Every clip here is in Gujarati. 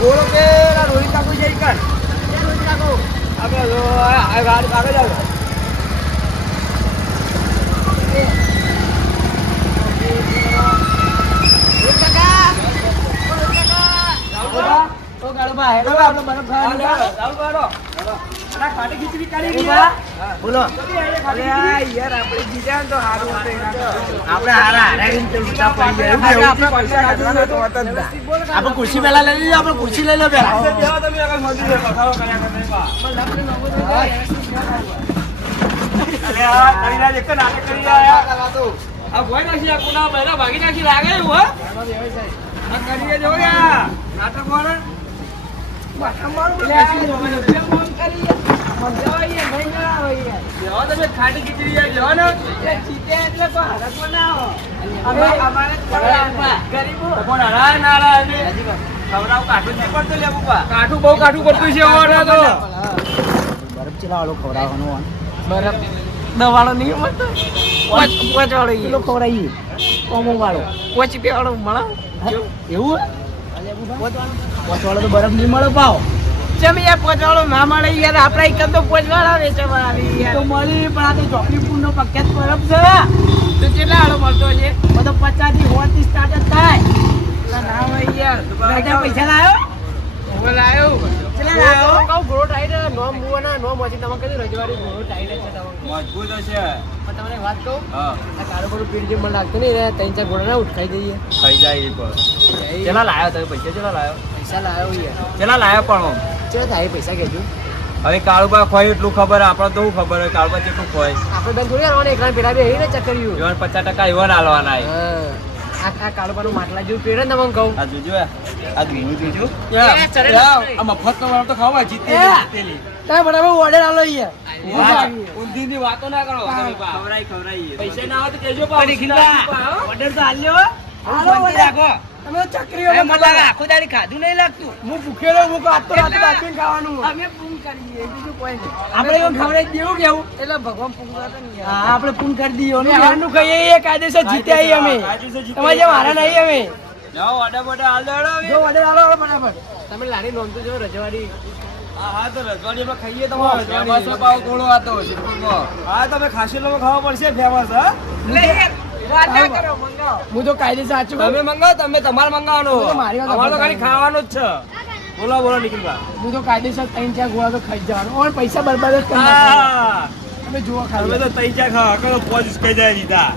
બોલો કે રોહિત કાકુ જઈ કર રોહિત કાકુ. આપણે આગળ આગળ જાવ કાકા. ઓ ગાળુબા, હેડો આપણે બરફ ખાવા નીકળ્યા. બોલો. અરે યાર આપણે જીત્યા તો સારું હતું આપણે હારા હારાઈને તો લૂંટા પડી ગયા. આપણે પૈસા કાઢવાના તો. હોત જ આપણે ખુરશી પહેલા લઈ લઈએ આપણે ખુરશી લઈ લો પહેલા. અરે આ કરી રહ્યા એક નાટક કરી રહ્યા આ. ભોય નાખી આ કુના બહેરા ભાગી નાખી લાગે એવું હા? કરીએ જોયા નાટક વાળા. જેવા ખાટી ખીચડી જેવા ને પણ હરા ના હરા એને ખવડાવ કાઠું જ પડતું લે પપ્પા. કાઠું બહુ કાઠું પડતું છે ઓરે તો બરફ ચલાવાળો ખવડાવવાનો બરફ દવાળો નહીં મળતો પોચ પોચ વાળો પેલો ખવડાવીએ કોમો વાળો પોચ રૂપિયા વાળો મળે? એવું પોચ વાળો તો બરફ નહીં મળે પાવ. ચમ યાર પોચ ના મળે યાર આપણા એક તો પોચ વાળા વેચવા આવી તો યાર મળી પણ આ તો નો પ્રખ્યાત બરફ છે. તો કેટલા આડો મળતો છે? બધો પચાસથી સો થી સ્ટાર્ટ જ થાય. ના હોય યાર. બધા પૈસા લાવ્યો લાયો. કેટલા લાયો? ઘોડો ટાઈટ નોમ મુવાના નોમ હતી તમે કદી રજવાડી ઘોડો ટાઈટ છે તમે મજબૂત હશે. પણ તમને વાત કહું? હા. આ કારોબાર પીડ જે મને લાગતું નહીં ત્રણ ચાર ઘોડા ના ઉઠાઈ જઈએ. ખાઈ જાય એ કેટલા લાયો તમે? પૈસા કેટલા લાયો? પૈસા યાર. કેટલા લાયો પણ આમ? થાય પૈસા કેજો હવે કાળુબા ખોય એટલું ખબર આપણે તો શું ખબર હોય કાળુબા જેટલું ખોય. આપણે બેન થોડી આવવાના એકલા પેલા બે ને ચક્કર્યું યુવાન પચાસ ટકા ઈવન આલવાના. આ આ કાળોબાનું માટલા જેવું પેડ ને તમને કહું. આ જોજો આ. આ જોજો. આ મફત નો તો ખાવા જીતેલી તમે બરાબર ઓર્ડર આલો વાતો ના કરો ખવડાઈ પૈસા ના આવે તો કહેજો પા ઓર્ડર તો આલ્યો. હાલો, રાખો. તમે તો ચક્રીઓ મને લાગે આખો દાડી ખાધું નહીં લાગતું. હું ભૂખેલો હું કહું, આજ તો રાતે દાબીને ખાવાનું. અમે પૂન કરીએ બીજું કોઈ નહીં. આપણે એવું ખવડાવી દેવું કેવું એટલે ભગવાન પૂન કરતા હા આપણે પૂન કરી દઈએ ને આનું કહીએ એ કાયદેસર જીત્યા અમે. તમારે જેમ હારા નહીં અમે. જાઓ ઓર્ડર બોર્ડર હાલ હવે. જો ઓર્ડર આલો બરાબર તમે લારી નોંધો છો રજવાડી? હા હા તો રજવાડીમાં ખાઈએ તમારે ફેમસ પાવ ગોળો આતો હા તમે ખાસી લોકો ખાવા પડશે ફેમસ હા? હું તો કાયદે સાચું તમે મંગાવો તમે તમારે મંગાવવાનું મારી વાત અમારે તો ખાલી ખાવાનું જ છે. બોલો બોલો નિખિલભાઈ હું તો કાયદેસર ત્રણ ચાર ગોળા તો ખાઈ જવાનો. ઓર પૈસા બરબાદ જ કરી નાખવાના. તમે જુઓ તમે ખાલી તો તઈ ચા ખાવા કરો પોચ કહી જાય દીધા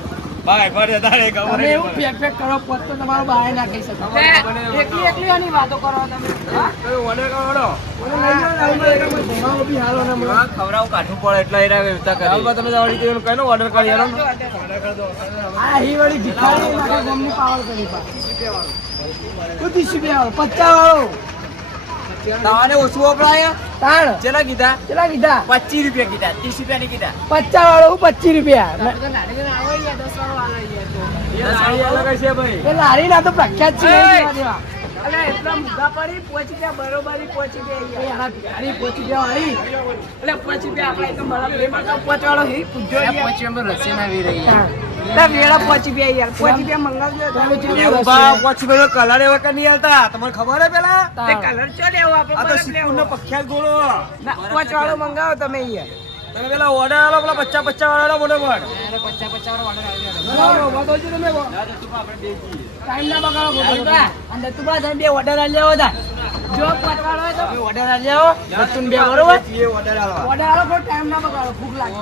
ભાઈ ફરે તારે ખબર તમે એવું પેક પેક કરો પોત તો તમારો બહાર ના કહી શકો એકલી એકલી આની વાતો કરો તમે હા? તમે order કરો. હા, કાઠું પડે એટલે એના વ્યવસ્થા કરી. તમે જવાની તો એનું કઈનો order કરી હેડો ને. આ હી વાળી ભિખારી ગામની પાવર કરી પા તું ત્રીસ પચ્ચા વાળો તમારે ઓછું વપરાય? તાણ? ચેલા કીધા? ચેલા કીધા? પચીસ રૂપિયા કીધા. ત્રીસ રૂપિયા ની કીધા પચાસ વાળો હું પચીસ રૂપિયા લારી લઈને આવો યાર, દસ વાળો આલે યાર તો. એ સાડી અલગ હશે ભાઈ. એ લારી ના તો પ્રખ્યાત છે. અલે, એટલા મૂંગા પડી, પહોંચી ગયા, બરોબરી પહોંચી ગયા. ભિખારી પહોંચી ગયા વાળી પહોંચી ગયા, આપણે તો મળા પ્રેમમાં તો પહોંચવાડો હી, પૂછજો યાર. હા. લે, વેળા પહોંચી યાર, પહોંચી મંગાવજો. બા. કલર એવા કે નહીં આવતા તમને ખબર હે પેલા? તે કલર ચો લેવો, આપણે તો લેવો. ગોળો. મંગાવો તમે યાર. તમે પેલા ઓર્ડર આલો પેલા પચાસ પચાસ વાળા પચાસ પચાસ આવી તમે ટાઈમ ના બગાડો. અને બે ઓર્ડર જો હોય તો ઓર્ડર બે બરોબર. ઓર્ડર આલો. ટાઈમ ના બગાડો ભૂખ લાગે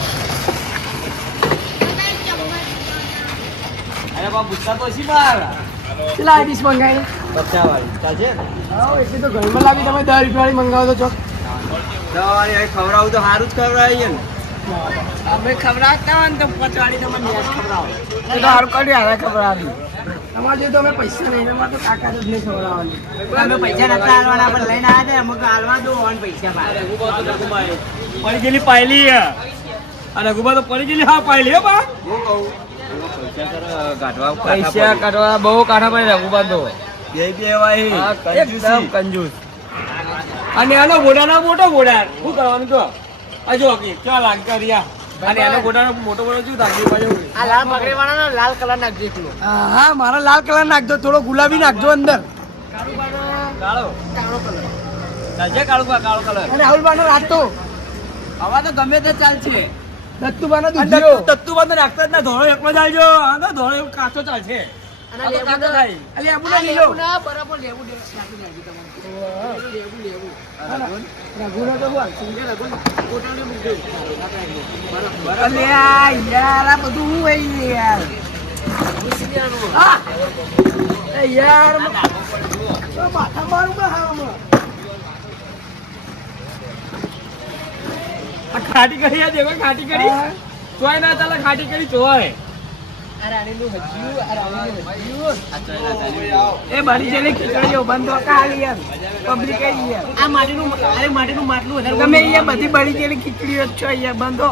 અરે બા ગુસ્સા તો શી બાર કેટલા આઈડીસ મંગાવી પચાસ વાળી ચાલશે હા એટલી તો ઘરમાં લાવી તમે દસ રૂપિયા વાળી મંગાવો તો છો દવાળી ખવડાવું તો સારું જ ખવડાવીએ ને. અમે ખવડાવતા હોય ને તો પહોંચવાડી તમે ન્યાસ ખવડાવો. એ તો સારું કર્યું હારે ખબર આવી તમારે જો તમે પૈસા નહીં તમારે તો કાકા જ નહીં ખવડાવવાની. અમે પૈસા નતા હાલવાના પણ લઈને આવ્યા હતા અમુક હાલવા દો ઓન પૈસા પડી ગયેલી પાયલી હે. અને રઘુબા તો પડી ગયેલી હા પાયલી હે બા. પૈસા કાઢવા બહુ કાઢા પડે રઘુબા તો એકદમ કંજૂસ. અને આનો ઘોડાનો મોટો ઘોડા. શું કરવાનું તો આ જો કે ક્યાં લાગ કર્યા અને આનો ઘોડાનો મોટો ઘોડો શું થાય? બાજુ આ લાલ પગડી વાળાનો લાલ કલર નાખજો એકલો. હા મારા લાલ કલર નાખજો થોડો ગુલાબી નાખજો અંદર. કાળો. કાળો કલર. કાળો કલર? રાહુલ બાનો રાતો. હવા તો ગમે તે ચાલશે. દત્તુ દુધિયો તત્તુ બંધ રાખતા જ ના ધોળો એકલો જ આવજો હા તો ધોળો એક કાચો ચાલશે. યાર માથા મારું કે હા હમણાં? આ ખાટી કરી આ દેખો ખાટી કરી. તોય ના ચાલે ખાટી કરી હજ્યું. એ બની ગયેલી ખીચડીઓ બંધ હાલી યાર. પબ્લિક. આ માટીનું અરે માટીનું માટલું વધારે તમે અહીંયા બધી બળી ગયેલી ખીચડીઓ છો અહીંયા બંધો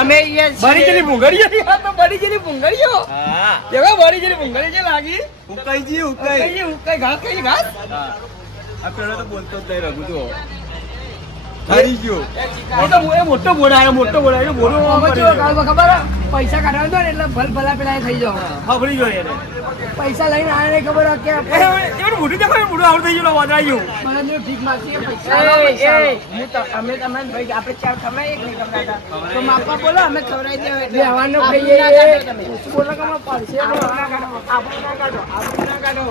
અમે છીએ. ગયેલી ભૂંગળીઓ? યાર તો બળી ગયેલી ભૂંગળીઓ? હા. કેવા બળી ગયેલી ભૂંગળી છે લાગી? ઉકાઈ જી ઉકાઈ. ઉકાઈ ઘાસ કઈ ઘાસ? આ પેલો તો બોલતો જ નહીં રઘુ તો હરી ગયો. એ તો એ મોટો બોલાયો મોટો બોલાયો બોલો ખબર પૈસા કાઢવા દો ને એટલે ભલ ભલા પેલા થઈ જાવ ફફડી ગયો એને. પૈસા લઈને આયા ને ખબર કે એ એનું મોઢું દેખાય મોઢું આવડ થઈ ગયું વાદળાઈ ગયું. મને જો ઠીક માસી પૈસા એ તો- અમે તમે ભાઈ આપણે ચાર તમે એક નહીં ખવડાવતા? તો માપા બોલો અમે ખવરાઈ દેવા એટલે. લેવાનું ખાઈએ બોલો કે પડશે. આપણું ના કાઢો. આપણે ના કાઢો. આપણું ના કાઢો.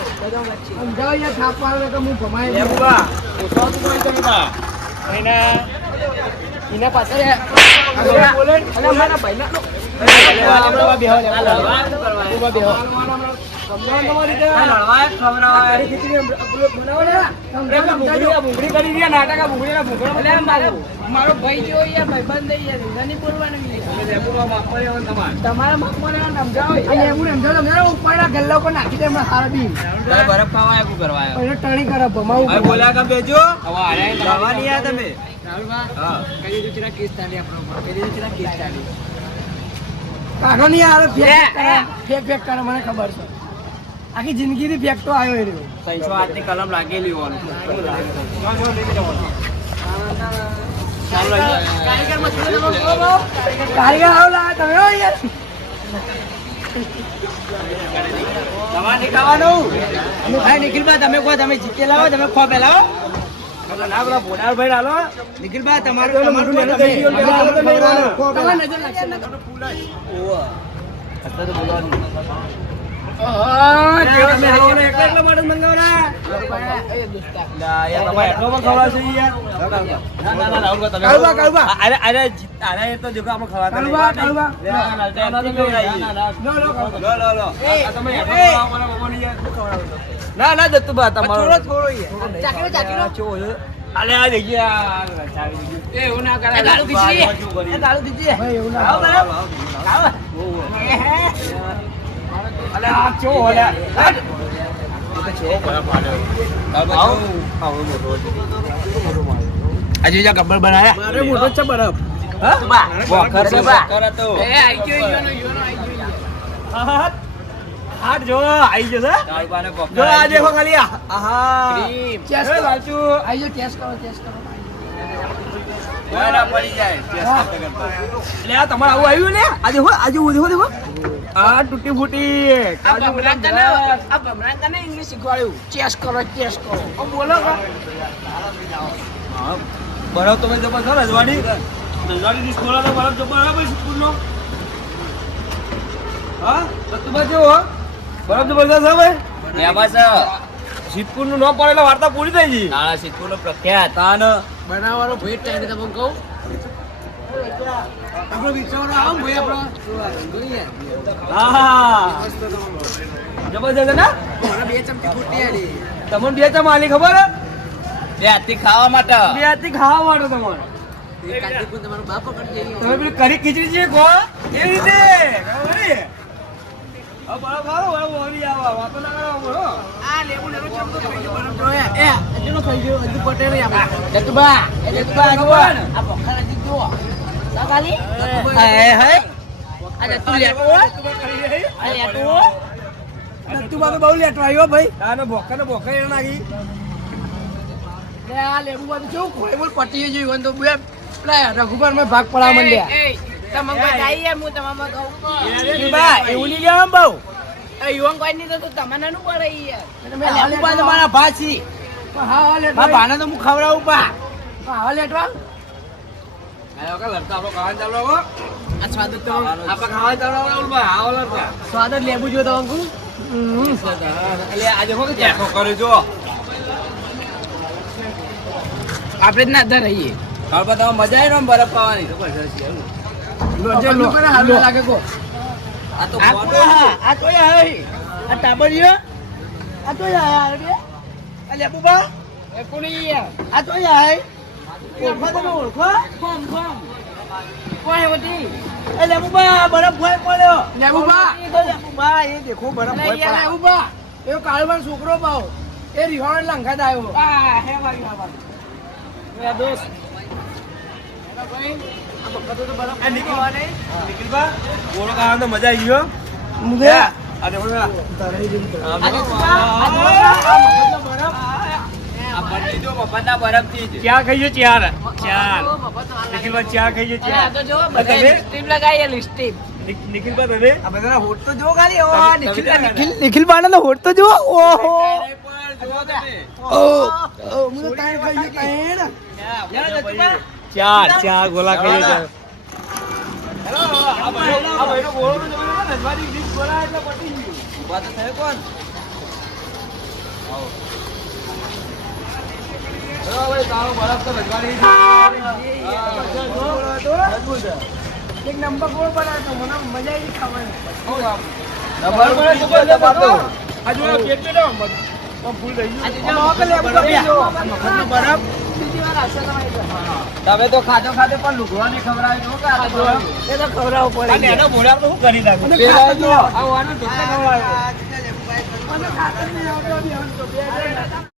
સમજાવો અહીંયા થાપ પાડો તો હું ભમાય એ એના એના પાછળ અમારા ભાઈના મારો ભાઈ જેવો ભાઈબંધ નહીં તમારે મગમાં સમજાવો એવું સમજાવો સમજાવો ઉપરના ગલ્લા ઉપર નાખી દે એમાં હારા બી બરફ ખાવા આવ્યું કરવા આવ્યો ટણી કરે ભમાવું બોલ્યા કામ બેજો હવે આયા જવા નહીં આ તમે હા કાઢો નહીં આવે ફેક ફેક ફેક કરે મને ખબર છે. આખી જિંદગીથી ફેક તો આવ્યો એ રહ્યો. ત્રણસો હાથની કલમ લાગેલી હોય. કારીગર આવો લા તમે યાર તમારે નીકળવાનું અમે ભાઈ તમે કહો તમે જીતે હો તમે ખો પેલા નિખિલભાઈ તમારું? ના ના દત્તુભા તમારો. થોડો થોડો અલે આ દેખી આ એ એવું ના કરાય. એ દારૂ દીધી એ દારૂ પીધી ભાઈ એવું ના આવો, આવો. આવો. અલે આ ચો ઓલા આજે જા ગબ્બર બનાયા. મારે મોટો છે બરફ. હા? વખર છે બા હતો એ આઈ ગયો ઈયોનો ઈયોનો આઈ ગયો ઈયો. હાટ હાટ જો આઈ જશે. જો આ દેખો ખાલી આહા. ચેસ કરો. લાલચુ. આઈ જો ટેસ્ટ કરો ટેસ્ટ કરો. ના પડી જાય. ટેસ્ટ કરતા કરતા. એટલે આ તમારે આવું આવ્યું ને? આજે હો આજે દેખો દેખો આ તૂટી ફૂટી. આ ભમરાન તને બદામ. આ ભમરાન તને ઇંગ્લિશ શીખવાડ્યું. ચેસ કરો ચેસ કરો. ઓ બોલો તમે જબર છો રજવાડી. રજવાડી ની સ્કૂલ જબર આવે સ્કૂલ નો હા? તો તું બાજુ હો બધા સાહેબ એમાં છે સિદ્ધપુરનું ન પડે એટલે વાર્તા પૂરી થઈ ગઈ. હા સિદ્ધપુર નો પ્રખ્યાત. તાન. બનાવવાનો ભેટ ટાઈમ તમને કહું. આપણો વિચારો આમ ભાઈ આપણો. હા. હે ને? બે ચમચી ફૂટી આલી. તમને બે ચમ આલી ખબર? હે? બે હાથથી ખાવા માટે. બે હાથી ખાવા માટે તમારે તમારો બાપ પકડી જઈએ તમે પેલી કરી ખીચડી છે કો એ રીતે? બહુ લેટ આવ્યો ભાઈ. ભોકા ને ભોકા એને નાખી. આ લેબુ બધું કેવું? ખોય હોય તો બે પેલા રઘુબર ભાગ પડાવ માંડ્યા. જઈએ લેવા તો ભાને તો હું ખવડાવું બા. હા લેટવા સ્વાદ તો જ લેબુ જો તમને એટલે આજે હો કે ચાખો કર્યો જો આપણે જ ના દર રહીએ કાલ મજા આવી બરફ પાવાની. હા? હે. બરફ ભોય પડ્યો. બા એ દેખો બરફ એ કાળવાનો છોકરો પાવ એ રિહાણ લંઘાત આવ્યો. આ હે ભાઈ આ ભાઈ. ખાવાનો મજા આવી ગયો. ચા ચાર ચાર નિખિલભાઈ ચા ચાર નિખિલ બાણા નો હોટ તો જો ઓહો જુઓ તમે. ઓ હું તો ખાઈ નથુભા. ચાર ચાર ગોલા ખાઈએ ચાર હેલો, આ ભાઈ- આ ભાઈનો ગોળો તો તમે ને, નથવાથી વીસ ગોળા એટલે પતી ગયું. ઊભા તો થયો કોણ? આવો. હેલો, ભાઈ, તારો બરફ તો નથવાથી મજબૂત છે. એક નંબર ગોળ બનાવતો મને મજા આવી ખાવાની નંબર બરફ તો કોઈ દબાતો. આ જો કેટલી નો ફૂલ થઈ ગયું આમાં તમે તો ખાધો ખાધો પણ ખવડાવ્યો તો બરફ. એ તો ખવડાવવું પડે અને એનો બોલા તો શું કરી નાખું પેલા જો. આ વાનો ઢોકળા ખવડાવ્યો. મને ખાતર નહીં આવતો, બી આવતો, બે બે